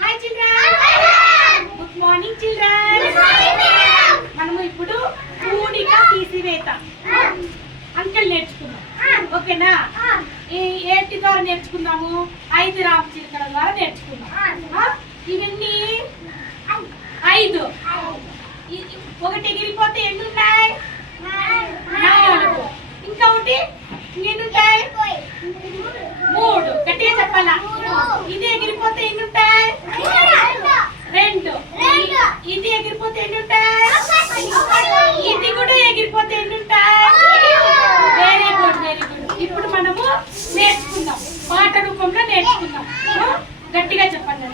Hi children. Good morning children. మనము ఇప్పుడు కూడిక తీసివేత అంకెలు నేర్చుకుందాం. ఓకేనా? ఏంటి ద్వారా నేర్చుకుందాము? 5 రామచిలకల ద్వారా నేర్చుకుందాం. ఇవన్నీ 5. ఒకటి ఎగిరిపోతే ఎన్ని ఉన్నాయి? 4. ఇంకా ఒకటి ఎన్ని ఉంటాయి? 3. గట్టిగా చెప్పాలా? ఇది ఎగిరిపోతే ఎన్ని ఉంటాయి? 2. ఇది ఎగిరిపోతే ఎన్ని ఉంటాయి? ఇది కూడా ఎగిరిపోతే ఎన్ని ఉంటాయి? Very good, very good. ఇప్పుడు మనము నేర్చుకుందాం, పాట రూపంలో నేర్చుకుందాం. గట్టిగా చెప్పండి.